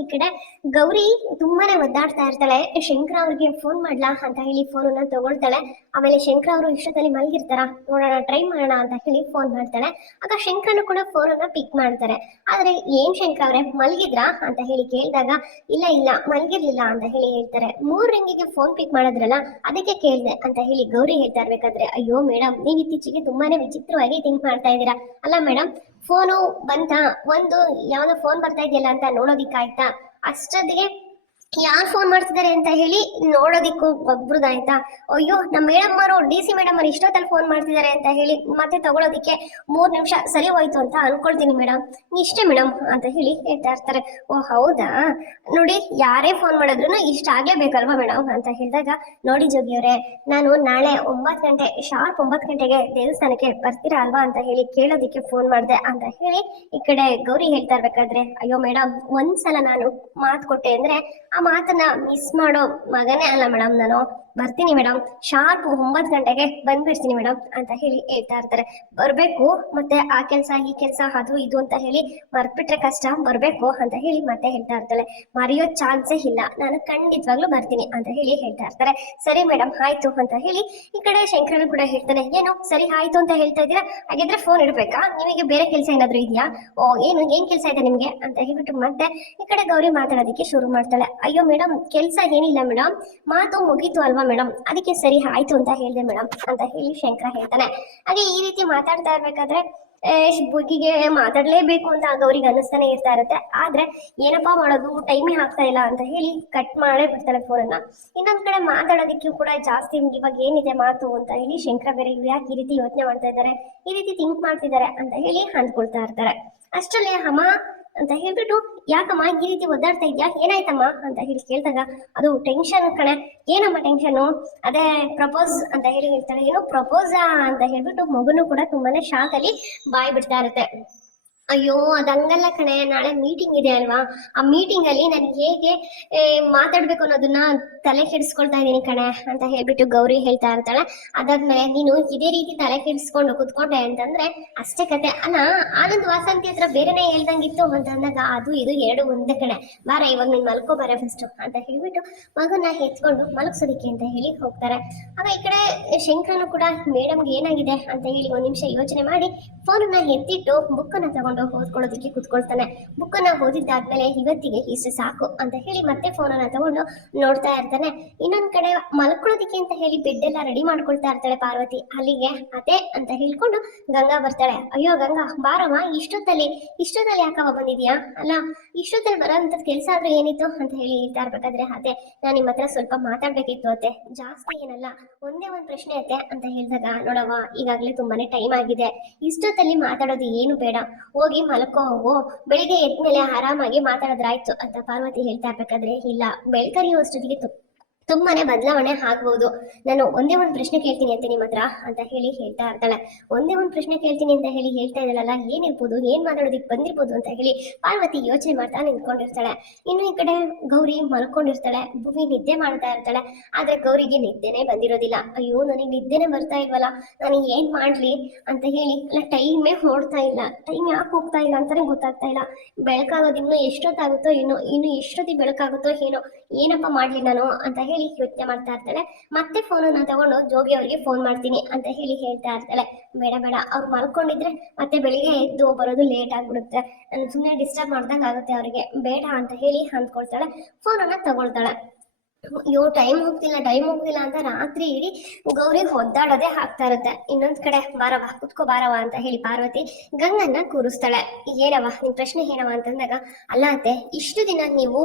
ಈ ಕಡೆ ಗೌರಿ ತುಂಬಾನೇ ಒದ್ದಾಡ್ತಾ ಇರ್ತಾಳೆ. ಶಂಕರ ಅವ್ರಿಗೆ ಫೋನ್ ಮಾಡ್ಲಾ ಅಂತ ಹೇಳಿ ಫೋನನ್ನ ತಗೊಳ್ತಾಳೆ. ಆಮೇಲೆ ಶಂಕರ ಅವರು ಇಷ್ಟದಲ್ಲಿ ಮಲಗಿರ್ತಾರ? ನೋಡೋಣ ಟ್ರೈ ಮಾಡೋಣ ಅಂತ ಹೇಳಿ ಫೋನ್ ಮಾಡ್ತಾಳೆ. ಆಗ ಶಂಕರನು ಕೂಡ ಫೋನನ್ನ ಪಿಕ್ ಮಾಡ್ತಾರೆ. ಆದ್ರೆ ಏನ್ ಶಂಕರ ಅವ್ರೆ, ಮಲಗಿದ್ರಾ ಅಂತ ಹೇಳಿ ಕೇಳಿದಾಗ, ಇಲ್ಲ ಇಲ್ಲ, ಮಲಗಿರ್ಲಿಲ್ಲ ಅಂತ ಹೇಳಿ ಹೇಳ್ತಾರೆ. ಮೂರ್ ರಿಂಗಿಗೆ ಫೋನ್ ಪಿಕ್ ಮಾಡಿದ್ರಲ್ಲ, ಅದಕ್ಕೆ ಕೇಳಿದೆ ಅಂತ ಹೇಳಿ ಗೌರಿ ಹೇಳ್ತಾ ಇರ್ಬೇಕಾದ್ರೆ, ಅಯ್ಯೋ ಮೇಡಮ್ ನೀವು ಇತ್ತೀಚೆಗೆ ತುಂಬಾನೇ ವಿಚಿತ್ರವಾಗಿ ಥಿಂಕ್ ಮಾಡ್ತಾ ಇದ್ದೀರಾ. ಅಲ್ಲ ಮೇಡಮ್ ಫೋನು ಬಂತ? ಒಂದು ಯಾವ್ದೋ ಫೋನ್ ಬರ್ತಾ ಇದೆಯಲ್ಲ ಅಂತ ನೋಡೋದಿಕ್ಕಾಯ್ತಾ? ಅಷ್ಟೊತ್ತಿಗೆ ಯಾರು ಫೋನ್ ಮಾಡ್ತಿದ್ದಾರೆ ಅಂತ ಹೇಳಿ ನೋಡೋದಿಕ್ಕೂ ಒಬ್ರದಾಯ್ತಾ ಅಯ್ಯೋ ನಮ್ಮ ಮೇಡಮ್ ಅವರು ಡಿ ಸಿ ಮೇಡಮ್ ಅವರು ಇಷ್ಟೊತ್ತಲ್ಲಿ ಫೋನ್ ಮಾಡ್ತಿದ್ದಾರೆ ಅಂತ ಹೇಳಿ ಮತ್ತೆ ತಗೊಳೋದಿಕ್ಕೆ ಮೂರ್ ನಿಮಿಷ ಸರಿ ಹೋಯ್ತು ಅಂತ ಅನ್ಕೊಳ್ತೀನಿ ಮೇಡಮ್. ಇಷ್ಟೇ ಮೇಡಮ್ ಅಂತ ಹೇಳಿ ಹೇಳ್ತಾ ಇರ್ತಾರೆ. ಓ, ಹೌದಾ? ನೋಡಿ, ಯಾರೇ ಫೋನ್ ಮಾಡಿದ್ರು ಇಷ್ಟ ಆಗ್ಲೇಬೇಕಲ್ವಾ ಮೇಡಮ್ ಅಂತ ಹೇಳಿದಾಗ, ನೋಡಿ ಜೋಗಿಯವರೇ ನಾನು ನಾಳೆ ಒಂಬತ್ತು ಗಂಟೆ ಶಾರ್ಪ್ ಒಂಬತ್ತು ಗಂಟೆಗೆ ದೇವಸ್ಥಾನಕ್ಕೆ ಬರ್ತೀರಾ ಅಲ್ವಾ ಅಂತ ಹೇಳಿ ಕೇಳೋದಿಕ್ಕೆ ಫೋನ್ ಮಾಡಿದೆ ಅಂತ ಹೇಳಿ ಈ ಕಡೆ ಗೌರಿ ಹೇಳ್ತಾ ಇರ್ಬೇಕಾದ್ರೆ, ಅಯ್ಯೋ ಮೇಡಮ್, ಒಂದ್ಸಲ ನಾನು ಮಾತು ಕೊಟ್ಟೆ ಅಂದ್ರೆ ಆ ಮಾತನ್ನ ಮಿಸ್ ಮಾಡೋ ಮಗನೇ ಅಲ್ಲ ಮೇಡಮ್ ನಾನು. ಬರ್ತೀನಿ ಮೇಡಮ್ ಶಾರ್ಪ್ ಒಂಬತ್ತು ಗಂಟೆಗೆ ಬಂದ್ಬಿಡ್ತೀನಿ ಮೇಡಮ್ ಅಂತ ಹೇಳಿ ಹೇಳ್ತಾ ಇರ್ತಾರೆ. ಬರಬೇಕು ಮತ್ತೆ ಆ ಕೆಲಸ, ಈ ಕೆಲಸ, ಅದು, ಇದು ಅಂತ ಹೇಳಿ ಮರ್ತ್ಬಿಟ್ರೆ ಕಷ್ಟ, ಬರಬೇಕು ಅಂತ ಹೇಳಿ ಮತ್ತೆ ಹೇಳ್ತಾ ಇರ್ತಾಳೆ. ಮರೆಯೋ ಚಾನ್ಸೇ ಇಲ್ಲ. ನಾನು ಖಂಡಿತವಾಗ್ಲೂ ಬರ್ತೀನಿ ಅಂತ ಹೇಳಿ ಹೇಳ್ತಾ ಇರ್ತಾರೆ. ಸರಿ ಮೇಡಮ್ ಆಯ್ತು ಅಂತ ಹೇಳಿ ಈ ಕಡೆ ಶಂಕರನು ಕೂಡ ಹೇಳ್ತಾನೆ, ಏನು? ಸರಿ, ಆಯ್ತು ಅಂತ ಹೇಳ್ತಾ ಇದ್ದೀರಾ? ಹಾಗಿದ್ರೆ ಫೋನ್ ಇಡ್ಬೇಕಾ? ನಿಮಗೆ ಬೇರೆ ಕೆಲಸ ಏನಾದ್ರು ಇದೆಯಾ? ಓ, ಏನು? ಏನ್ ಕೆಲಸ ಇದೆ ನಿಮ್ಗೆ? ಅಂತ ಹೇಳ್ಬಿಟ್ಟು ಮತ್ತೆ ಈ ಕಡೆ ಗೌರಿ ಮಾತಾಡೋದಕ್ಕೆ ಶುರು ಮಾಡ್ತಾಳೆ. ಅಯ್ಯೋ ಮೇಡಮ್ ಕೆಲಸ ಏನಿಲ್ಲ ಮೇಡಮ್ ಮಾತು ಮುಗೀತು ಅಲ್ವಾ ಮೇಡಮ್ ಅದಕ್ಕೆ ಸರಿ, ಆಯ್ತು ಅಂತ ಹೇಳಿದೆ ಮೇಡಮ್ ಅಂತ ಹೇಳಿ ಶಂಕರ ಹೇಳ್ತಾನೆ. ಹಾಗೆ ಈ ರೀತಿ ಮಾತಾಡ್ತಾ ಇರ್ಬೇಕಾದ್ರೆ ಬುಗ್ಗಿಗೆ ಮಾತಾಡ್ಲೇಬೇಕು ಅಂತ ಗೌರಿಗೆ ಅನ್ನಿಸ್ತಾನೆ ಇರ್ತಾ ಇರುತ್ತೆ. ಆದ್ರೆ, ಏನಪ್ಪಾ ಮಾಡೋದು, ಟೈಮೇ ಆಗ್ತಾ ಇಲ್ಲ ಅಂತ ಹೇಳಿ ಕಟ್ ಮಾಡೇ ಬಿಡ್ತಾಳೆ ಫೋನನ್ನ ಇನ್ನೊಂದ್ ಕಡೆ ಮಾತಾಡೋದಕ್ಕೂ ಕೂಡ ಜಾಸ್ತಿ ಇವಾಗ ಏನಿದೆ ಮಾತು ಅಂತ ಹೇಳಿ ಶಂಕರ ಬೇರೆ ಇವ್ರು ಯಾಕೆ ಈ ರೀತಿ ಯೋಚನೆ ಮಾಡ್ತಾ ಇದ್ದಾರೆ, ಈ ರೀತಿ ಥಿಂಕ್ ಮಾಡ್ತಿದ್ದಾರೆ ಅಂತ ಹೇಳಿ ಅಂದ್ಕೊಳ್ತಾ ಇರ್ತಾರೆ. ಅಷ್ಟರಲ್ಲಿ ಅಮ್ಮ ಅಂತ ಹೇಳ್ಬಿಟ್ಟು, ಯಾಕಮ್ಮ ಈ ರೀತಿ ಒದ್ದಾಡ್ತಾ ಇದ್ಯಾ? ಏನಾಯ್ತಮ್ಮ? ಅಂತ ಹೇಳಿ ಕೇಳಿದಾಗ, ಅದು ಟೆನ್ಷನ್ ಕಣೆ. ಏನಮ್ಮ ಟೆನ್ಷನು ಅದೇ ಪ್ರಪೋಸ್ ಅಂತ ಹೇಳಿ ಹೇಳ್ತಾರೆ. ಏನು ಪ್ರಪೋಸಾ ಅಂತ ಹೇಳ್ಬಿಟ್ಟು ಮಗುನು ಕೂಡ ತುಂಬಾನೇ ಶಾಕ್ ಅಲ್ಲಿ ಬಾಯ್ ಬಿಡ್ತಾ ಇರುತ್ತೆ. ಅಯ್ಯೋ ಅದಂಗಲ್ಲ ಕಣೆ, ನಾಳೆ ಮೀಟಿಂಗ್ ಇದೆ ಅಲ್ವಾ? ಆ ಮೀಟಿಂಗ್ ಅಲ್ಲಿ ನಾನು ಹೇಗೆ ಮಾತಾಡ್ಬೇಕು ಅನ್ನೋದನ್ನ ತಲೆ ಕೆಡಿಸ್ಕೊಳ್ತಾ ಇದ್ದೀನಿ ಕಣೆ ಅಂತ ಹೇಳ್ಬಿಟ್ಟು ಗೌರಿ ಹೇಳ್ತಾ ಇರ್ತಾಳೆ. ಅದಾದ್ಮೇಲೆ ನೀನು ಇದೇ ರೀತಿ ತಲೆ ಕೆಡಿಸ್ಕೊಂಡು ಕುತ್ಕೊಂಡೆ ಅಂತಂದ್ರೆ ಅಷ್ಟೇ ಕತೆ. ಅಲ್ಲ, ಆನಂದ್ ವಾಸಂತಿ ಹತ್ರ ಬೇರೆನೆ ಹೇಳ್ದಂಗಿತ್ತು ಅಂತ ಅಂದಾಗ ಅದು ಇದು ಎರಡು ಒಂದೇ ಕಣೆ. ಬಾರ, ಇವಾಗ ನೀನ್ ಮಲ್ಕೋ ಬಾರ ಫಸ್ಟ್ ಅಂತ ಹೇಳ್ಬಿಟ್ಟು ಮಗನ ಎತ್ಕೊಂಡು ಮಲಗ್ಸೋದಿಕ್ಕೆ ಅಂತ ಹೇಳಿ ಹೋಗ್ತಾರೆ. ಆಗ ಈ ಕಡೆ ಶಂಕರನು ಕೂಡ, ಮೇಡಮ್ಗೆ ಏನಾಗಿದೆ? ಅಂತ ಹೇಳಿ ಒಂದ್ ನಿಮಿಷ ಯೋಚನೆ ಮಾಡಿ ಫೋನನ್ನ ಎತ್ತಿಟ್ಟು ಬುಕ್ಕನ್ನ ತಗೊಂಡು ಓದ್ಕೊಳ್ಳೋದಕ್ಕೆ ಕುತ್ಕೊಳ್ತಾನೆ. ಬುಕ್ಕನ್ನ ಓದಿದ್ದಾದ್ಮೇಲೆ ಇವತ್ತಿಗೆ ಇಷ್ಟು ಸಾಕು ಅಂತ ಹೇಳಿ ಮತ್ತೆ ಫೋನನ್ನ ತಗೊಂಡು ನೋಡ್ತಾ ಇರ್ತಾನೆ. ಇನ್ನೊಂದ್ ಕಡೆ ಮಲ್ಕೊಳ್ಳೋದಿಕ್ಕೆ ಅಂತ ಹೇಳಿ ಬೆಡ್ ಎಲ್ಲ ರೆಡಿ ಮಾಡ್ಕೊಳ್ತಾ ಇರ್ತಾಳೆ ಪಾರ್ವತಿ. ಅಲ್ಲಿಗೆ ಅದೇ ಅಂತ ಹೇಳ್ಕೊಂಡು ಗಂಗಾ ಬರ್ತಾಳೆ. ಅಯ್ಯೋ ಗಂಗಾ, ಬಾರಮ್ಮ, ಇಷ್ಟೊತ್ತಲ್ಲಿ ಇಷ್ಟೊತ್ತಲ್ಲಿ ಯಾಕವ ಬಂದಿದ್ಯಾ? ಅಲ್ಲ, ಇಷ್ಟೊತ್ತಲ್ಲಿ ಬರೋಂತ ಕೆಲಸ ಆದ್ರೂ ಏನಿತ್ತು? ಅಂತ ಹೇಳಿ ಹೇಳ್ತಾ ಇರ್ಬೇಕಾದ್ರೆ, ಅದೇ, ನಾನ್ ನಿಮ್ ಹತ್ರ ಸ್ವಲ್ಪ ಮಾತಾಡ್ಬೇಕಿತ್ತು ಅತ್ತೆ. ಜಾಸ್ತಿ ಏನಲ್ಲ, ಒಂದೇ ಒಂದ್ ಪ್ರಶ್ನೆ ಅತ್ತೆ ಅಂತ ಹೇಳಿದಾಗ, ನೋಡವ್ವ, ಈಗಾಗ್ಲೇ ತುಂಬಾನೇ ಟೈಮ್ ಆಗಿದೆ. ಇಷ್ಟೊತ್ತಲ್ಲಿ ಮಾತಾಡೋದು ಏನು ಬೇಡ. ಹೋಗಿ ಮಲ್ಕೋ ಹೋಗು ಬೆಳಿಗ್ಗೆ ಎದ್ಮೇಲೆ ಆರಾಮಾಗಿ ಮಾತಾಡಿದ್ರಾಯ್ತು ಅಂತ ಪಾರ್ವತಿ ಹೇಳ್ತಾ ಇರ್ಬೇಕಾದ್ರೆ ಇಲ್ಲ ಬೆಳ್ಕರಿಯುವಷ್ಟೊತ್ತಿಗೆ ತು- ತುಂಬಾನೇ ಬದಲಾವಣೆ ಆಗ್ಬಹುದು ನಾನು ಒಂದೇ ಒಂದು ಪ್ರಶ್ನೆ ಕೇಳ್ತೀನಿ ಅಂತ ನಿಮ್ಮ ಹತ್ರ ಅಂತ ಹೇಳಿ ಹೇಳ್ತಾ ಇರ್ತಾಳೆ. ಒಂದೇ ಒಂದು ಪ್ರಶ್ನೆ ಕೇಳ್ತೀನಿ ಅಂತ ಹೇಳಿ ಹೇಳ್ತಾ ಇದ್ದಾಳಲ್ಲ ಏನಿರ್ಬೋದು ಏನ್ ಮಾತಾಡೋದಿಕ್ ಬಂದಿರ್ಬೋದು ಅಂತ ಹೇಳಿ ಪಾರ್ವತಿ ಯೋಚನೆ ಮಾಡ್ತಾ ನಿಂತ್ಕೊಂಡಿರ್ತಾಳೆ. ಇನ್ನು ಈ ಕಡೆ ಗೌರಿ ಮಲ್ಕೊಂಡಿರ್ತಾಳೆ, ಭೂಮಿ ನಿದ್ದೆ ಮಾಡ್ತಾ ಇರ್ತಾಳೆ. ಆದ್ರೆ ಗೌರಿಗೆ ನಿದ್ದೆನೇ ಬಂದಿರೋದಿಲ್ಲ. ಅಯ್ಯೋ, ನನಗೆ ನಿದ್ದೆನೇ ಬರ್ತಾ ಇಲ್ವಲ್ಲ, ನಾನು ಏನ್ ಮಾಡ್ಲಿ ಅಂತ ಹೇಳಿ ಅಲ್ಲ, ಟೈಮೇ ಓಡ್ತಾ ಇಲ್ಲ. ಟೈಮ್ ಯಾಕೆ ಹೋಗ್ತಾ ಇಲ್ಲ ಅಂತಾನೆ ಗೊತ್ತಾಗ್ತಾ ಇಲ್ಲ. ಬೆಳಕಾಗೋದು ಇನ್ನು ಎಷ್ಟೊತ್ತಾಗುತ್ತೋ ಏನೋ, ಇನ್ನು ಎಷ್ಟೊತ್ತಿಗೆ ಬೆಳಕಾಗುತ್ತೋ ಏನೋ, ಏನಪ್ಪ ಮಾಡ್ಲಿ ನಾನು ಅಂತ ಹೇಳಿ ಯೋಚನೆ ಮಾಡ್ತಾ ಇರ್ತಾಳೆ. ಮತ್ತೆ ಫೋನನ್ನ ತಗೊಂಡು ಜೋಗಿ ಅವರಿಗೆ ಫೋನ್ ಮಾಡ್ತೀನಿ ಅಂತ ಹೇಳಿ ಹೇಳ್ತಾ ಇರ್ತಾಳೆ. ಬೇಡ ಬೇಡ. ಅವ್ರು ಮಲ್ಕೊಂಡಿದ್ರೆ ಮತ್ತೆ ಬೆಳಿಗ್ಗೆ ಎದ್ದು ಬರೋದು ಲೇಟ್ ಆಗ್ಬಿಡುತ್ತೆ. ಸುಮ್ಮನೆ ಡಿಸ್ಟರ್ಬ್ ಮಾಡ್ದಂಗೆ ಆಗುತ್ತೆ ಅವರಿಗೆ. ಬೇಡ ಅಂತ ಹೇಳಿ ಅಂದ್ಕೊಳ್ತಾಳೆ. ಫೋನನ್ನ ತಗೊಳ್ತಾಳೆ. ಅಯ್ಯೋ ಟೈಮ್ ಹೋಗ್ತಿಲ್ಲ ಟೈಮ್ ಹೋಗ್ತಿಲ್ಲ ಅಂತ ರಾತ್ರಿ ಇಡೀ ಗೌರಿ ಒದ್ದಾಡೋದೇ ಆಗ್ತಾ ಇರುತ್ತೆ. ಇನ್ನೊಂದ್ ಕಡೆ ಬಾರವ ಕುತ್ಕೋ ಬಾರವ ಅಂತ ಹೇಳಿ ಪಾರ್ವತಿ ಗಂಗನ್ನ ಕೂರಿಸ್ತಾಳೆ. ಏನವ ನಿಮ್ ಪ್ರಶ್ನೆ ಏನವ ಅಂತಂದಾಗ, ಅಲ್ಲ ಅತ್ತೆ, ಇಷ್ಟು ದಿನ ನೀವು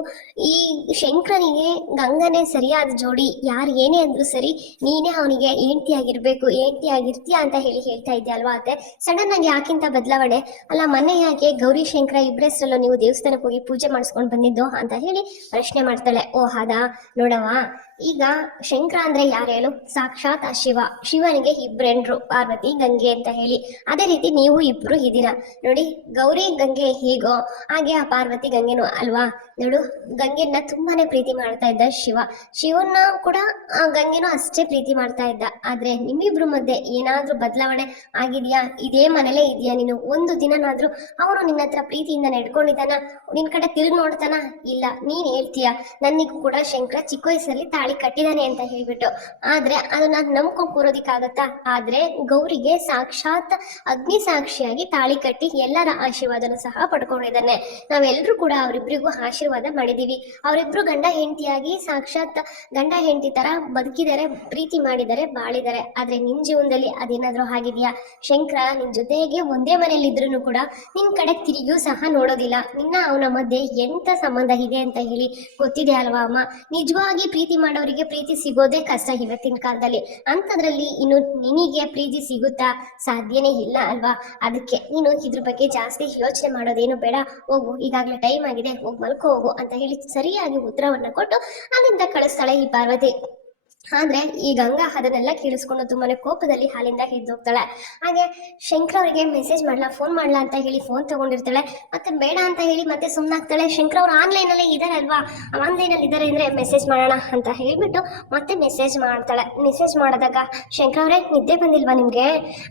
ಈ ಶಂಕರನಿಗೆ ಗಂಗನೇ ಸರಿಯಾದ ಜೋಡಿ, ಯಾರು ಏನೇ ಅಂದ್ರು ಸರಿ, ನೀನೇ ಅವನಿಗೆ ಏಂಟಿ ಆಗಿರ್ಬೇಕು ಏಂಟಿ ಆಗಿರ್ತೀಯ ಅಂತ ಹೇಳಿ ಹೇಳ್ತಾ ಇದ್ದೆ ಅಲ್ವಾ ಅತ್ತೆ? ಸಡನ್ ಆಗಿ ಯಾಕಿಂತ ಬದಲಾವಣೆ? ಅಲ್ಲ, ಮೊನ್ನೆ ಯಾಕೆ ಗೌರಿ ಶಂಕರ ಇಬ್ಬರಷ್ಟರಲ್ಲೂ ನೀವು ದೇವಸ್ಥಾನಕ್ಕೆ ಹೋಗಿ ಪೂಜೆ ಮಾಡಿಸ್ಕೊಂಡು ಬಂದಿದ್ದು? ಅಂತ ಹೇಳಿ ಪ್ರಶ್ನೆ ಮಾಡ್ತಾಳೆ. ಓ ಹೌದಾ ローラは ಈಗ ಶಂಕರ ಅಂದ್ರೆ ಯಾರು ಹೇಳು ಸಾಕ್ಷಾತ್ ಶಿವ. ಶಿವನಿಗೆ ಇಬ್ರೆಂಡ್ರು ಪಾರ್ವತಿ, ಗಂಗೆ ಅಂತ ಹೇಳಿ. ಅದೇ ರೀತಿ ನೀವು ಇಬ್ರು ಇದ್ದೀರಾ. ನೋಡಿ, ಗೌರಿ, ಗಂಗೆ ಹೇಗೋ? ಹಾಗೆ ಆ ಪಾರ್ವತಿ, ಗಂಗೆನೂ ಅಲ್ವಾ? ನೋಡು ಗಂಗೆನ ತುಂಬಾನೇ ಪ್ರೀತಿ ಮಾಡ್ತಾ ಇದ್ದ ಶಿವ. ಶಿವನ ಕೂಡ, ಆ, ಗಂಗೆನೂ ಅಷ್ಟೇ ಪ್ರೀತಿ ಮಾಡ್ತಾ ಇದ್ದ. ಆದ್ರೆ ನಿಮ್ಮಿಬ್ರು ಮಧ್ಯೆ ಏನಾದ್ರೂ ಬದಲಾವಣೆ ಆಗಿದ್ಯಾ? ಇದೇ ಮನೇಲೇ ಇದೆಯಾ ನೀನು? ಒಂದು ದಿನನಾದ್ರೂ ಅವನು ನಿನ್ನ ಹತ್ರ ಪ್ರೀತಿಯಿಂದ ನಡ್ಕೊಂಡಿದ್ದಾನ? ನಿನ್ ಕಡೆ ತಿರುಗಿ ನೋಡ್ತಾನ ಇಲ್ಲ, ನೀನ್ ಹೇಳ್ತೀಯ? ನನಗೂ ಕೂಡ ಶಂಕರ ಚಿಕ್ಕ ವಯಸ್ಸಲ್ಲಿ ತಾಳಿ ಕಟ್ಟಿದಾನೆ ಅಂತ ಹೇಳ್ಬಿಟ್ಟು. ಆದ್ರೆ ಅದನ್ನ ನಂಬ್ಕೊಂಡ್ ಕೂರೋದಿಕ್ಕಾಗತ್ತಾ? ಆದ್ರೆ ಗೌರಿಗೆ ಸಾಕ್ಷಾತ್ ಅಗ್ನಿ ಸಾಕ್ಷಿಯಾಗಿ ತಾಳಿ ಕಟ್ಟಿ ಎಲ್ಲರ ಆಶೀರ್ವಾದನೂ ಸಹ ಪಡ್ಕೊಂಡಿದ್ದಾನೆ. ನಾವೆಲ್ಲರೂ ಕೂಡ ಅವರಿಬ್ಬರಿಗೂ ಆಶೀರ್ವಾದ ಮಾಡಿದೀವಿ ಅವರಿಬ್ರು ಗಂಡ ಹೆಂಡತಿಯಾಗಿ ಸಾಕ್ಷಾತ್ ಗಂಡ ಹೆಂಡತಿ ತರ ಬದುಕಿದ್ದಾರೆ ಪ್ರೀತಿ ಮಾಡಿದರೆ ಬಾಳಿದ್ದಾರೆ ಆದ್ರೆ ನಿನ್ ಜೀವನದಲ್ಲಿ ಅದೇನಾದ್ರೂ ಆಗಿದ್ಯಾ? ಶಂಕರ, ನಿನ್ ಜೊತೆಗೆ ಒಂದೇ ಮನೇಲಿ ಇದ್ರು ಕೂಡ ನಿನ್ ಕಡೆ ತಿರುಗಿಯೂ ಸಹ ನೋಡೋದಿಲ್ಲ. ನಿನ್ನ ಅವನ ಮಧ್ಯೆ ಎಂತ ಸಂಬಂಧ ಇದೆ ಅಂತ ಹೇಳಿ ಗೊತ್ತಿದೆ ಅಲ್ವಾ ಅಮ್ಮ? ನಿಜವಾಗಿ ಪ್ರೀತಿ ಮಾಡೋರಿಗೆ ಪ್ರೀತಿ ಸಿಗೋದೇ ಕಷ್ಟ ಇವತ್ತಿನ ಕಾಲದಲ್ಲಿ. ಅಂತದ್ರಲ್ಲಿ ಇನ್ನು ನಿನಗೆ ಪ್ರೀತಿ ಸಿಗುತ್ತಾ? ಸಾಧ್ಯನೇ ಇಲ್ಲ ಅಲ್ವಾ? ಅದಕ್ಕೆ ನೀನು ಇದ್ರ ಬಗ್ಗೆ ಜಾಸ್ತಿ ಯೋಚನೆ ಮಾಡೋದೇನು ಬೇಡ. ಹೋಗು, ಈಗಾಗಲೇ ಟೈಮ್ ಆಗಿದೆ. ಹೋಗಿ ಮಲ್ಕೋ, ಹೋಗು ಅಂತ ಹೇಳಿ ಸರಿಯಾಗಿ ಉತ್ತರವನ್ನ ಕೊಟ್ಟು ಅಲ್ಲಿಂದ ಕಳಿಸ್ತಾಳೆ ಈ ಪಾರ್ವತಿ. ಆದ್ರೆ ಈ ಗಂಗಾ ಅದನ್ನೆಲ್ಲ ಕೇಳಿಸ್ಕೊಂಡು ತುಂಬಾನೇ ಕೋಪದಲ್ಲಿ ಹಾಲಿಂದ ಹಿಡಿದೋಗ್ತಾಳೆ. ಹಾಗೆ ಶಂಕರ್ ಅವರಿಗೆ ಮೆಸೇಜ್ ಮಾಡ್ಲಾ ಫೋನ್ ಮಾಡ್ಲಾ ಅಂತ ಹೇಳಿ ಫೋನ್ ತಗೊಂಡಿರ್ತಾಳೆ. ಮತ್ತೆ ಬೇಡ ಅಂತ ಹೇಳಿ ಮತ್ತೆ ಸುಮ್ಮನಾಗ್ತಾಳೆ ಶಂಕರ್ ಅವ್ರು ಆನ್ಲೈನ್ ಅಲ್ಲೇ ಇದಾರೆ ಅಲ್ವಾ ಆನ್ಲೈನ್ ಅಲ್ಲಿ ಇದಾರೆ ಅಂದ್ರೆ ಮೆಸೇಜ್ ಮಾಡೋಣ ಅಂತ ಹೇಳ್ಬಿಟ್ಟು ಮತ್ತೆ ಮೆಸೇಜ್ ಮಾಡ್ತಾಳೆ. ಮೆಸೇಜ್ ಮಾಡಿದಾಗ ಶಂಕರ್ ಅವರೇ, ನಿದ್ದೆ ಬಂದಿಲ್ವಾ ನಿಮ್ಗೆ?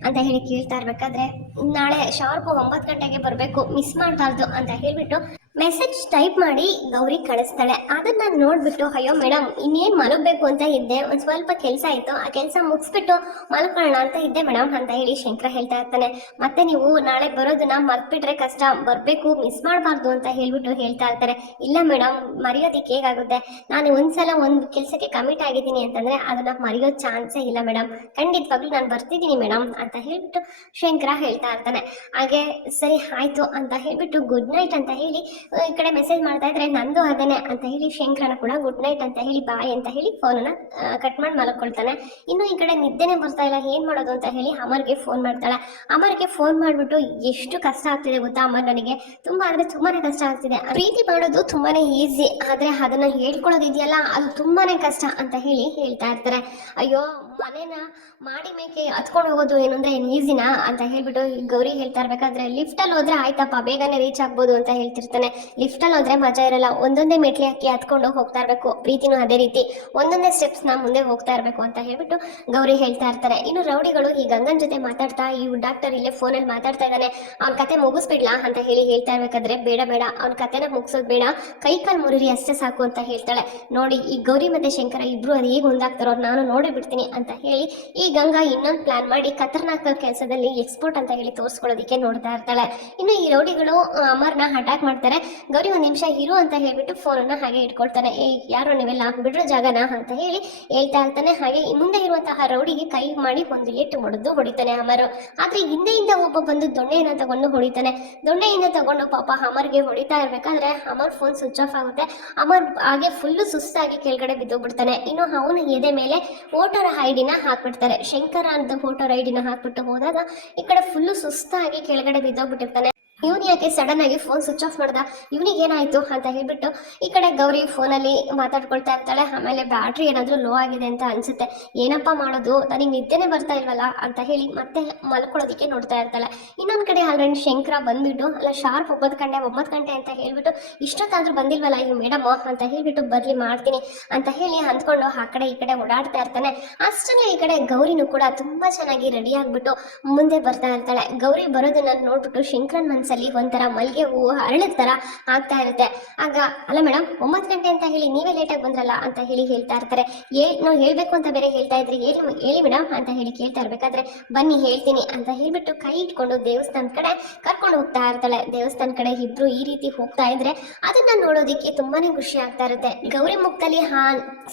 ಅಂತ ಹೇಳಿ ಕೇಳ್ತಾ ಇರ್ಬೇಕಾದ್ರೆ ನಾಳೆ ಶಾರ್ಪ್ ಒಂಬತ್ತು ಗಂಟೆಗೆ ಬರಬೇಕು ಮಿಸ್ ಮಾಡಬಾರ್ದು ಅಂತ ಹೇಳ್ಬಿಟ್ಟು ಮೆಸೇಜ್ ಟೈಪ್ ಮಾಡಿ ಗೌರಿ ಕಳಿಸ್ತಾಳೆ. ಅದನ್ನ ನೋಡ್ಬಿಟ್ಟು, ಅಯ್ಯೋ ಮೇಡಮ್ ಇನ್ನೇನು ಮಲಗಬೇಕು ಅಂತ ಇದ್ದೆ. ಒಂದು ಸ್ವಲ್ಪ ಕೆಲಸ ಇತ್ತು ಆ ಕೆಲಸ ಮುಗಿಸ್ಬಿಟ್ಟು ಮಲ್ಕೊಳ್ಳೋಣ ಅಂತ ಇದ್ದೆ ಮೇಡಮ್ ಅಂತ ಹೇಳಿ ಶಂಕರ ಹೇಳ್ತಾ ಇರ್ತಾನೆ. ಮತ್ತೆ ನೀವು ನಾಳೆ ಬರೋದನ್ನ ಮರ್ತ್ಬಿಟ್ರೆ ಕಷ್ಟ. ಬರಬೇಕು ಮಿಸ್ ಮಾಡಬಾರ್ದು ಅಂತ ಹೇಳ್ಬಿಟ್ಟು ಹೇಳ್ತಾ ಇರ್ತಾರೆ. ಇಲ್ಲ ಮೇಡಮ್ ಮರೆಯೋದಿಕ್ಕೆ ಹೇಗಾಗುತ್ತೆ? ನಾನು ಒಂದ್ಸಲ ಒಂದು ಕೆಲಸಕ್ಕೆ ಕಮಿಟ್ ಆಗಿದ್ದೀನಿ ಅಂತಂದ್ರೆ ಅದನ್ನ ಮರೆಯೋ ಚಾನ್ಸೇ ಇಲ್ಲ ಮೇಡಮ್ ಖಂಡಿತವಾಗ್ಲೂ ನಾನು ಬರ್ತಿದ್ದೀನಿ ಮೇಡಮ್ ಅಂತ ಹೇಳ್ಬಿಟ್ಟು ಶಂಕರ ಹೇಳ್ತಾ ಇರ್ತಾನೆ. ಹಾಗೆ ಸರಿ, ಆಯ್ತು ಅಂತ ಹೇಳ್ಬಿಟ್ಟು ಗುಡ್ ನೈಟ್ ಅಂತ ಹೇಳಿ ಈ ಕಡೆ ಮೆಸೇಜ್ ಮಾಡ್ತಾ ಇದ್ರೆ ನಂದು ಅದನ್ನೇ ಅಂತ ಹೇಳಿ ಶಂಕರನ ಕೂಡ ಗುಡ್ ನೈಟ್ ಅಂತ ಹೇಳಿ ಬಾಯ್ ಅಂತ ಹೇಳಿ ಫೋನನ್ನ ಕಟ್ ಮಾಡಿ ಮಲಕೊಳ್ತಾನೆ. ಇನ್ನು ಈ ಕಡೆ ನಿದ್ದೆನೆ ಬರ್ತಾ ಇಲ್ಲ, ಏನ್ ಮಾಡೋದು ಅಂತ ಹೇಳಿ ಅಮರ್ಗೆ ಫೋನ್ ಮಾಡ್ತಾಳೆ. ಅಮರ್ಗೆ ಫೋನ್ ಮಾಡ್ಬಿಟ್ಟು ಎಷ್ಟು ಕಷ್ಟ ಆಗ್ತಿದೆ ಗೊತ್ತಾ ಅಮರ್ ನನಗೆ? ತುಂಬಾ ಅಂದ್ರೆ ತುಂಬಾನೇ ಕಷ್ಟ ಆಗ್ತಿದೆ. ಪ್ರೀತಿ ಮಾಡೋದು ತುಂಬಾನೇ ಈಸಿ ಆದ್ರೆ ಅದನ್ನ ಹೇಳ್ಕೊಳ್ಳೋದು ಇದೆಯಲ್ಲ ಅದು ತುಂಬಾನೇ ಕಷ್ಟ ಅಂತ ಹೇಳಿ ಹೇಳ್ತಾ ಇರ್ತಾರೆ. ಅಯ್ಯೋ ಮನೇನ ಮಾಡಿ ಮೇಕೆ ಹತ್ಕೊಂಡು ಹೋಗೋದು ಏನಂದ್ರೆ ಏನ್ ಈಸಿನಾ ಅಂತ ಹೇಳ್ಬಿಟ್ಟು ಗೌರಿ ಹೇಳ್ತಾ ಇರ್ಬೇಕಾದ್ರೆ ಲಿಫ್ಟ್ ಅಲ್ಲಿ ಹೋದ್ರೆ ಆಯ್ತಪ್ಪ, ಬೇಗನೆ ರೀಚ್ ಆಗ್ಬೋದು ಅಂತ ಹೇಳ್ತಿರ್ತಾನೆ. ಲಿಫ್ಟ್ ಅಲ್ಲಿ ಹೋದ್ರೆ ಮಜಾ ಇರಲ್ಲ. ಒಂದೊಂದೇ ಮೆಟ್ಲಿ ಹಾಕಿ ಹತ್ಕೊಂಡು ಹೋಗ್ತಾ ಇರ್ಬೇಕು. ಪ್ರೀತಿನೂ ಅದೇ ರೀತಿ. ಒಂದೊಂದೇ ಸ್ಟೆಪ್ಸ್ನ ಮುಂದೆ ಹೋಗ್ತಾ ಇರ್ಬೇಕು ಅಂತ ಹೇಳ್ಬಿಟ್ಟು ಗೌರಿ ಹೇಳ್ತಾ ಇರ್ತಾರೆ ಇನ್ನು ರೌಡಿಗಳು ಈ ಗಂಗನ್ ಜೊತೆ ಮಾತಾಡ್ತಾ, ಈ ಡಾಕ್ಟರ್ ಇಲ್ಲೇ ಫೋನಲ್ಲಿ ಮಾತಾಡ್ತಾ ಇದ್ದಾನೆ. ಅವ್ನ ಕತೆ ಮುಗಿಸ್ಬಿಡ್ಲಾ ಅಂತ ಹೇಳಿ ಹೇಳ್ತಾ ಇರ್ಬೇಕಾದ್ರೆ ಬೇಡ ಬೇಡ. ಅವ್ನ ಕತೆನ ಮುಗಿಸೋದು ಬೇಡ. ಕೈ ಕಾಲ್ ಮುರಿರಿ, ಅಷ್ಟೇ ಸಾಕು ಅಂತ ಹೇಳ್ತಾಳೆ. ನೋಡಿ, ಈ ಗೌರಿ ಮತ್ತೆ ಶಂಕರ ಇಬ್ರು ಅದು ಹೇಗೆ ಒಂದಾಗ್ತಾರೋ ನಾನು ನೋಡಿ ಬಿಡ್ತೀನಿ. ಅಂತ ಹೇಳಿ ಈ ಗಂಗಾ ಇನ್ನೊಂದು ಪ್ಲಾನ್ ಮಾಡಿ ಖತರ್ನಾಕ್ ಕೆಲಸದಲ್ಲಿ ಎಕ್ಸ್ಪೋರ್ಟ್ ಅಂತ ಹೇಳಿ ತೋರಿಸ್ಕೊಳ್ಳೋದಕ್ಕೆ ನೋಡ್ತಾ ಇರ್ತಾಳೆ. ಇನ್ನು ಈ ರೌಡಿಗಳು ಅಮರ್ನ ಅಟ್ಯಾಕ್ ಮಾಡ್ತಾರೆ. ಗೌರಿ ಒಂದ್ ನಿಮಿಷ ಇರು ಅಂತ ಹೇಳ್ಬಿಟ್ಟು ಫೋನನ್ನ ಹಾಗೆ ಇಟ್ಕೊಳ್ತಾನೆ. ಏ, ಯಾರು ನೀವೆಲ್ಲ ಬಿಡ್ರೋ ಜಾಗನ ಅಂತ ಹೇಳಿ ಹೇಳ್ತಾ ಇರ್ತಾನೆ. ಹಾಗೆ ಮುಂದೆ ಇರುವಂತಹ ರೌಡಿಗೆ ಕೈ ಮಾಡಿ ಒಂದು ಏಟು ಹೊಡೆದು ಹೊಡಿತಾನೆ ಅಮರು. ಆದ್ರೆ ಹಿಂದೆಯಿಂದ ಒಬ್ಬ ಬಂದು ದೊಣ್ಣೆಯನ್ನ ತಗೊಂಡು ಹೊಡಿತಾನೆ. ದೊಣ್ಣೆಯಿಂದ ತಗೊಂಡು ಪಾಪ ಅಮರ್ಗೆ ಹೊಡಿತಾ ಇರ್ಬೇಕಾದ್ರೆ ಅಮರ್ ಫೋನ್ ಸ್ವಿಚ್ ಆಫ್ ಆಗುತ್ತೆ. ಅಮರ್ ಹಾಗೆ ಫುಲ್ ಸುಸ್ತಾಗಿ ಕೆಳಗಡೆ ಬಿದ್ದೋಗ್ಬಿಡ್ತಾನೆ. ಇನ್ನು ಅವನ ಎದೆ ಮೇಲೆ ವೋಟರ್ ಐಡಿನ ಹಾಕ್ಬಿಡ್ತಾರೆ. ಶಂಕರ ಅಂತ ವೋಟರ್ ಐಡಿನ ಹಾಕ್ಬಿಟ್ಟು ಹೋದಾಗ ಈ ಕಡೆ ಫುಲ್ಲು ಸುಸ್ತಾಗಿ ಕೆಳಗಡೆ ಬಿದ್ದೋಗ್ಬಿಟ್ಟಿರ್ತಾನೆ. ಇವನು ಯಾಕೆ ಸಡನ್ ಆಗಿ ಫೋನ್ ಸ್ವಿಚ್ ಆಫ್ ಮಾಡ್ದ? ಇವನಿಗೆ ಏನಾಯ್ತು ಅಂತ ಹೇಳ್ಬಿಟ್ಟು ಈ ಕಡೆ ಗೌರಿ ಫೋನಲ್ಲಿ ಮಾತಾಡ್ಕೊಳ್ತಾ ಇರ್ತಾಳೆ. ಆಮೇಲೆ ಬ್ಯಾಟ್ರಿ ಏನಾದರೂ ಲೋ ಆಗಿದೆ ಅಂತ ಅನ್ಸುತ್ತೆ. ಏನಪ್ಪ ಮಾಡೋದು? ನನಗೆ ನಿದ್ದೆನೆ ಬರ್ತಾ ಇಲ್ವಲ್ಲ? ಅಂತ ಹೇಳಿ ಮತ್ತೆ ಮಲ್ಕೊಳ್ಳೋದಕ್ಕೆ ನೋಡ್ತಾ ಇರ್ತಾಳೆ. ಇನ್ನೊಂದ್ ಕಡೆ ಆಲ್ರೆಡಿ ಶಂಕರ ಬಂದ್ಬಿಟ್ಟು, ಅಲ್ಲ ಶಾರ್ಪ್ ಒಂಬತ್ತು ಗಂಟೆ ಒಂಬತ್ತು ಗಂಟೆ ಅಂತ ಹೇಳ್ಬಿಟ್ಟು, ಇಷ್ಟೊತ್ತಾದ್ರೂ ಬಂದಿಲ್ವಲ್ಲ ಇವ್ ಮೇಡಮ್ ಅಂತ ಹೇಳ್ಬಿಟ್ಟು ಬರ್ಲಿ ಮಾಡ್ತೀನಿ ಅಂತ ಹೇಳಿ ಅಂದ್ಕೊಂಡು ಆ ಕಡೆ ಈ ಕಡೆ ಓಡಾಡ್ತಾ ಇರ್ತಾನೆ. ಅಷ್ಟರಲ್ಲಿ ಈ ಕಡೆ ಗೌರಿನೂ ಕೂಡ ತುಂಬಾ ಚೆನ್ನಾಗಿ ರೆಡಿ ಆಗ್ಬಿಟ್ಟು ಮುಂದೆ ಬರ್ತಾ ಇರ್ತಾಳೆ. ಗೌರಿ ಬರೋದನ್ನ ನೋಡ್ಬಿಟ್ಟು ಶಂಕರನ್ ಮನ್ಸಲ್ಲಿ ಒಂಥರ ಮಲ್ಗೆ ಹೂವು ಅರಳಿದ ತರ ಆಗ್ತಾ ಇರುತ್ತೆ. ಆಗ, ಅಲ್ಲ ಮೇಡಮ್ ಒಂಬತ್ತು ಗಂಟೆ ಅಂತ ಹೇಳಿ ನೀವೇ ಲೇಟಾಗಿ ಬಂದ್ರಲ್ಲ? ಅಂತ ಹೇಳಿ ಹೇಳ್ತಾ ಇರ್ತಾರೆ. ಏ ನಾವು ಹೇಳ್ಬೇಕು ಅಂತ ಬೇರೆ ಹೇಳ್ತಾ ಇದ್ರಿ. ಹೇಳಿ ಹೇಳಿ ಮೇಡಮ್ ಅಂತ ಹೇಳಿ ಕೇಳ್ತಾ ಇರ್ಬೇಕಾದ್ರೆ, ಬನ್ನಿ, ಹೇಳ್ತೀನಿ, ಅಂತ ಹೇಳ್ಬಿಟ್ಟು ಕೈ ಇಟ್ಕೊಂಡು ದೇವಸ್ಥಾನದ ಕಡೆ ಕರ್ಕೊಂಡು ಹೋಗ್ತಾ ಇರ್ತಾಳೆ. ದೇವಸ್ಥಾನ ಕಡೆ ಇಬ್ರು ಈ ರೀತಿ ಹೋಗ್ತಾ ಇದ್ರೆ ಅದನ್ನ ನೋಡೋದಿಕ್ಕೆ ತುಂಬಾನೇ ಖುಷಿ ಆಗ್ತಾ ಇರುತ್ತೆ. ಗೌರಿ ಮುಖದಲ್ಲಿ ಹಾ,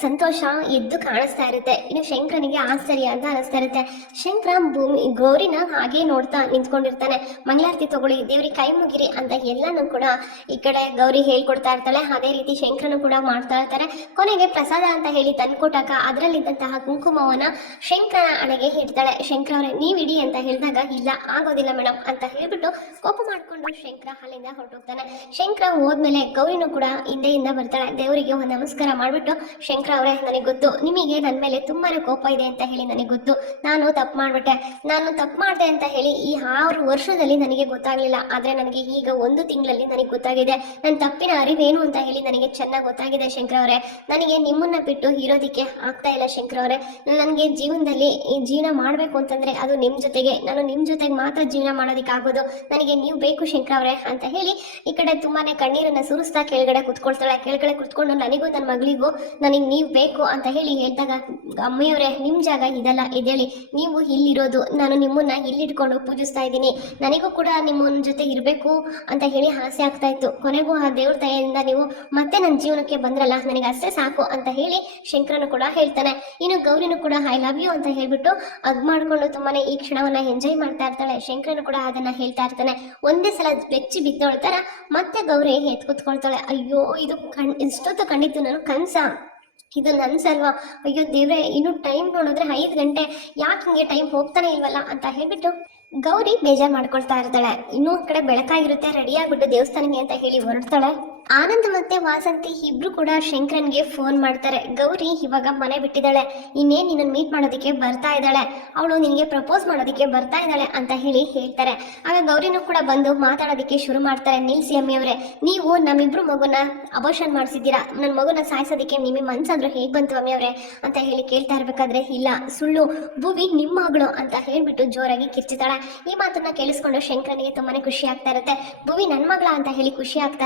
ಸಂತೋಷ ಎದ್ದು ಕಾಣಿಸ್ತಾ ಇರುತ್ತೆ. ಇನ್ನು ಶಂಕರನಿಗೆ ಆಶ್ಚರ್ಯ ಅಂತ ಅನಿಸ್ತಾ ಇರುತ್ತೆ. ಶಂಕರ ಭೂಮಿ, ಗೌರಿನ ಹಾಗೆ ನೋಡ್ತಾ ನಿಂತ್ಕೊಂಡಿರ್ತಾನೆ. ಮಂಗಳಾರತಿ ತಗೊಳ್ಳಿ ದೇವ್ರಿಗೆ ಕೈ ಮುಗಿರಿ ಅಂತ ಎಲ್ಲನೂ ಕೂಡ ಈ ಕಡೆ ಗೌರಿ ಹೇಳ್ಕೊಡ್ತಾ ಇರ್ತಾಳೆ. ಅದೇ ರೀತಿ ಶಂಕರನು ಕೂಡ ಮಾಡ್ತಾ ಇರ್ತಾರೆ. ಕೊನೆಗೆ ಪ್ರಸಾದ ಅಂತ ಹೇಳಿ ತಂದ್ಕೊಟ್ಟಾಗ ಅದರಲ್ಲಿದ್ದಂತಹ ಕುಂಕುಮವನ್ನ ಶಂಕರನ ಅಣೆಗೆ ಹಿಡ್ತಾಳೆ ಶಂಕರ ಅವರೇ ನೀವಿಡಿ ಅಂತ ಹೇಳಿದಾಗ ಇಲ್ಲ, ಆಗೋದಿಲ್ಲ ಮೇಡಮ್ ಅಂತ ಹೇಳ್ಬಿಟ್ಟು ಕೋಪ ಮಾಡ್ಕೊಂಡು ಶಂಕರ ಅಲ್ಲಿಂದ ಹೊರಟೋಗ್ತಾನೆ. ಶಂಕರ ಹೋದ್ಮೇಲೆ ಗೌರಿನೂ ಕೂಡ ಹಿಂದೆಯಿಂದ ಬರ್ತಾಳೆ. ದೇವರಿಗೆ ಒಂದು ನಮಸ್ಕಾರ ಮಾಡ್ಬಿಟ್ಟು, ಶಂಕರ ಅವರೇ, ನನಗೆ ಗೊತ್ತು, ನಿಮಗೆ ನನ್ನ ಮೇಲೆ ತುಂಬಾನೇ ಕೋಪ ಇದೆ ಅಂತ ಹೇಳಿ ನನಗೆ ಗೊತ್ತು. ನಾನು ತಪ್ಪು ಮಾಡ್ಬಿಟ್ಟೆ. ನಾನು ತಪ್ಪು ಮಾಡಿದೆ ಅಂತ ಹೇಳಿ ಈ ಆರು ವರ್ಷದಲ್ಲಿ ನನಗೆ ಗೊತ್ತಾಗ್ಲಿಲ್ಲ. ಆದ್ರೆ ನನಗೆ ಈಗ ಒಂದು ತಿಂಗಳಲ್ಲಿ ನನಗೆ ಗೊತ್ತಾಗಿದೆ. ನನ್ನ ತಪ್ಪಿನ ಅರಿವೇನು ಅಂತ ಹೇಳಿ ನನಗೆ ಚೆನ್ನಾಗಿ ಗೊತ್ತಾಗಿದೆ ಶಂಕರ ಅವರೇ. ನನಗೆ ನಿಮ್ಮನ್ನ ಬಿಟ್ಟು ಇರೋದಿಕ್ಕೆ ಆಗ್ತಾ ಇಲ್ಲ ಶಂಕರ ಅವರೇ. ನನಗೆ ಜೀವನದಲ್ಲಿ ಜೀವನ ಮಾಡಬೇಕು ಅಂತಂದ್ರೆ ಅದು ನಿಮ್ಮ ಜೊತೆಗೆ. ನಾನು ನಿಮ್ಮ ಜೊತೆಗೆ ಮಾತ್ರ ಜೀವನ ಮಾಡೋದಿಕ್ಕೆ ಆಗೋದು. ನನಗೆ ನೀವು ಬೇಕು ಶಂಕರ ಅವರೇ ಅಂತ ಹೇಳಿ ಈ ಕಡೆ ತುಂಬಾನೇ ಕಣ್ಣೀರನ್ನ ಸುರಿಸ್ತಾ ಕೆಳಗಡೆ ಕುತ್ಕೊಳ್ತಾಳೆ. ಕೆಳಗಡೆ ಕುತ್ಕೊಂಡು ನನಗೂ ನನ್ನ ಮಗಳಿಗೂ ನನಗೆ ನೀವು ಬೇಕು ಅಂತ ಹೇಳಿ ಹೇಳಿದಾಗ, ಅಮ್ಮಿಯವರೇ ನಿಮ್ಮ ಜಾಗ ಇದಲ್ಲ. ಇದೇಳಿ ನೀವು ಇಲ್ಲಿರೋದು. ನಾನು ನಿಮ್ಮನ್ನ ಇಲ್ಲಿಟ್ಕೊಂಡು ಪೂಜಿಸ್ತಾ ಇದ್ದೀನಿ. ನನಗೂ ಕೂಡ ನಿಮ್ಮ ಜೊತೆ ಇರಬೇಕು ಅಂತ ಹೇಳಿ ಆಸೆ ಆಗ್ತಾ ಇತ್ತು. ಕೊನೆಗೂ ಆ ದೇವ್ರ ದಯೆಯಿಂದ ನೀವು ಮತ್ತೆ ನನ್ನ ಜೀವನಕ್ಕೆ ಬಂದ್ರಲ್ಲ, ನನಗೆ ಅಷ್ಟೇ ಸಾಕು ಅಂತ ಹೇಳಿ ಶಂಕರನು ಕೂಡ ಹೇಳ್ತಾನೆ. ಇನ್ನು ಗೌರಿನೂ ಕೂಡ ಐ ಲವ್ ಯು ಅಂತ ಹೇಳ್ಬಿಟ್ಟು ಅಗ್ ಮಾಡ್ಕೊಂಡು ತುಂಬಾನೇ ಈ ಕ್ಷಣವನ್ನ ಎಂಜಾಯ್ ಮಾಡ್ತಾ ಇರ್ತಾಳೆ. ಶಂಕರನು ಕೂಡ ಅದನ್ನ ಹೇಳ್ತಾ ಇರ್ತಾನೆ. ಒಂದೇ ಸಲ ಬೆಚ್ಚಿ ಬಿದ್ದೋಳ್ತಾರ ಮತ್ತೆ ಗೌರಿ ಎತ್ ಕುತ್ಕೊಳ್ತಾಳೆ. ಅಯ್ಯೋ, ಇದು ಕಣ್, ಇಷ್ಟೊತ್ತು ಕಂಡಿತ್ತು ನಾನು ಕನ್ಸ. ಇದು ನನ್ಸಲ್ವಾ ಅಯ್ಯೋ ದೇವ್ರೆ, ಇನ್ನು ಟೈಮ್ ನೋಡಿದ್ರೆ ಐದು ಗಂಟೆ. ಯಾಕೆ ಹಿಂಗೆ ಟೈಮ್ ಹೋಗ್ತಾನೆ ಇಲ್ವಲ್ಲ ಅಂತ ಹೇಳ್ಬಿಟ್ಟು ಗೌರಿ ಬೇಜಾರ್ ಮಾಡ್ಕೊಳ್ತಾ ಇರ್ತಾಳೆ. ಇನ್ನೊಂದ್ ಕಡೆ ಬೆಳಕಾಗಿರುತ್ತೆ ರೆಡಿ ಆಗ್ಬಿಟ್ಟು ದೇವಸ್ಥಾನಕ್ಕೆ ಅಂತ ಹೇಳಿ ಹೊರಡ್ತಾಳೆ. ಆನಂದ್ ಮತ್ತೆ ವಾಸಂತಿ ಇಬ್ರು ಕೂಡ ಶಂಕರನ್ಗೆ ಫೋನ್ ಮಾಡ್ತಾರೆ. ಗೌರಿ ಇವಾಗ ಮನೆ ಬಿಟ್ಟಿದ್ದಾಳೆ. ಇನ್ನೇ ನಿನ್ನ ಮೀಟ್ ಮಾಡೋದಕ್ಕೆ ಬರ್ತಾ ಇದ್ದಾಳೆ? ಅವಳು ನಿನಗೆ ಪ್ರಪೋಸ್ ಮಾಡೋದಕ್ಕೆ ಬರ್ತಾ ಇದ್ದಾಳೆ ಅಂತ ಹೇಳಿ ಹೇಳ್ತಾರೆ. ಆಗ ಗೌರಿನೂ ಕೂಡ ಬಂದು ಮಾತಾಡೋದಕ್ಕೆ ಶುರು ಮಾಡ್ತಾರೆ ನಿಲ್ಸಿ ಅಮ್ಮಿ ಅವರೇ. ನೀವು ನಮ್ಮಿಬ್ರು ಮಗುನ ಅಬೋಷನ್ ಮಾಡಿಸಿದ್ದೀರಾ? ನನ್ನ ಮಗುನ ಸಾಯಿಸೋದಕ್ಕೆ ನಿಮಗೆ ಮನ್ಸಾದ್ರೂ ಹೇಗ್ ಬಂತು ಅಮ್ಮಿ ಅವರೇ? ಅಂತ ಹೇಳಿ ಕೇಳ್ತಾ ಇರ್ಬೇಕಾದ್ರೆ ಇಲ್ಲ. ಸುಳ್ಳು. ಭೂವಿ ನಿಮ್ಮ ಮಗಳು ಅಂತ ಹೇಳ್ಬಿಟ್ಟು ಜೋರಾಗಿ ಕಿರ್ಚಿತಾಳೆ ಈ ಮಾತನ್ನ ಕೇಳಿಸ್ಕೊಂಡು ಶಂಕರನಿಗೆ ತುಂಬಾನೇ ಖುಷಿ ಆಗ್ತಾ ಇರುತ್ತೆ. ಭುವಿ ನನ್ನ ಮಗಳ ಅಂತ ಹೇಳಿ ಖುಷಿ ಆಗ್ತಾ